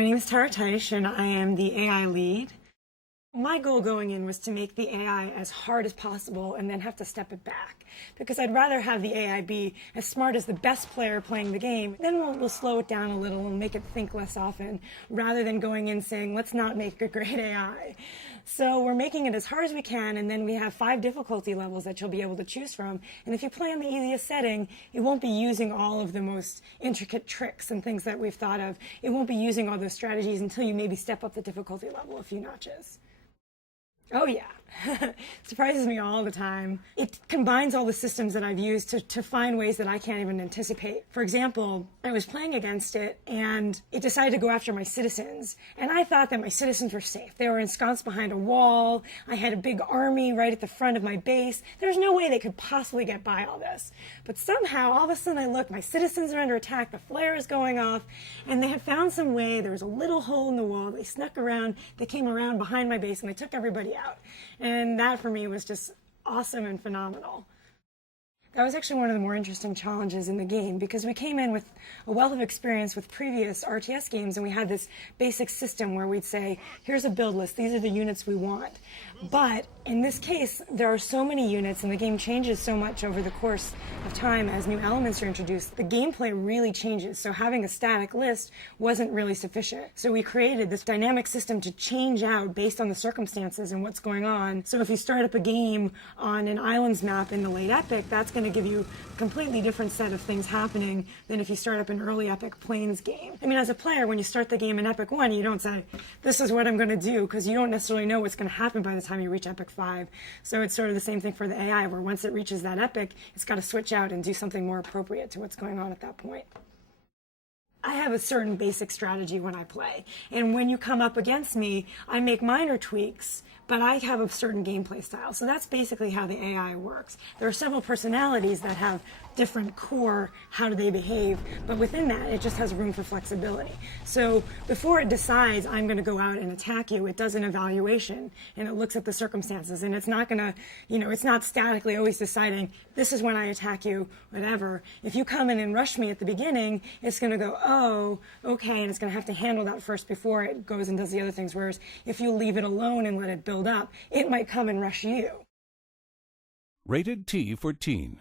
My name is Tara Teich, and I am the AI lead. My goal going in was to make the AI as hard as possible and then have to step it back. Because I'd rather have the AI be as smart as the best player playing the game. Then we'll slow it down a little and make it think less often, rather than going in saying, let's not make a great AI. So we're making it as hard as we can, and then we have 5 difficulty levels that you'll be able to choose from. And if you play on the easiest setting, it won't be using all of the most intricate tricks and things that we've thought of. It won't be using all those strategies until you maybe step up the difficulty level a few notches. Oh yeah, surprises me all the time. It combines all the systems that I've used to find ways that I can't even anticipate. For example, I was playing against it and it decided to go after my citizens. And I thought that my citizens were safe. They were ensconced behind a wall. I had a big army right at the front of my base. There's no way they could possibly get by all this. But somehow, all of a sudden I look, my citizens are under attack, the flare is going off, and they had found some way. There was a little hole in the wall. They snuck around, they came around behind my base, and they took everybody out. And that for me was just awesome and phenomenal. That was actually one of the more interesting challenges in the game because we came in with a wealth of experience with previous RTS games, and we had this basic system where we'd say, here's a build list, these are the units we want. But in this case, there are so many units and the game changes so much over the course of time as new elements are introduced. The gameplay really changes, so having a static list wasn't really sufficient. So we created this dynamic system to change out based on the circumstances and what's going on. So if you start up a game on an islands map in the late epic, that's going to give you a completely different set of things happening than if you start up an early epic plains game. I mean, as a player, when you start the game in epic 1, you don't say, this is what I'm going to do, because you don't necessarily know what's going to happen by the time you reach epic 5. So it's sort of the same thing for the AI, where once it reaches that epic, it's got to switch out and do something more appropriate to what's going on at that point. I have a certain basic strategy when I play, and when you come up against me, I make minor tweaks, but I have a certain gameplay style. So that's basically how the AI works. There are several personalities that have different core, how do they behave, but within that, it just has room for flexibility. So before it decides, I'm going to go out and attack you, it does an evaluation, and it looks at the circumstances, and it's not going to, it's not statically always deciding, this is when I attack you, whatever. If you come in and rush me at the beginning, it's going to go, oh, okay, and it's going to have to handle that first before it goes and does the other things, whereas if you leave it alone and let it build up, it might come and rush you. Rated T for Teen.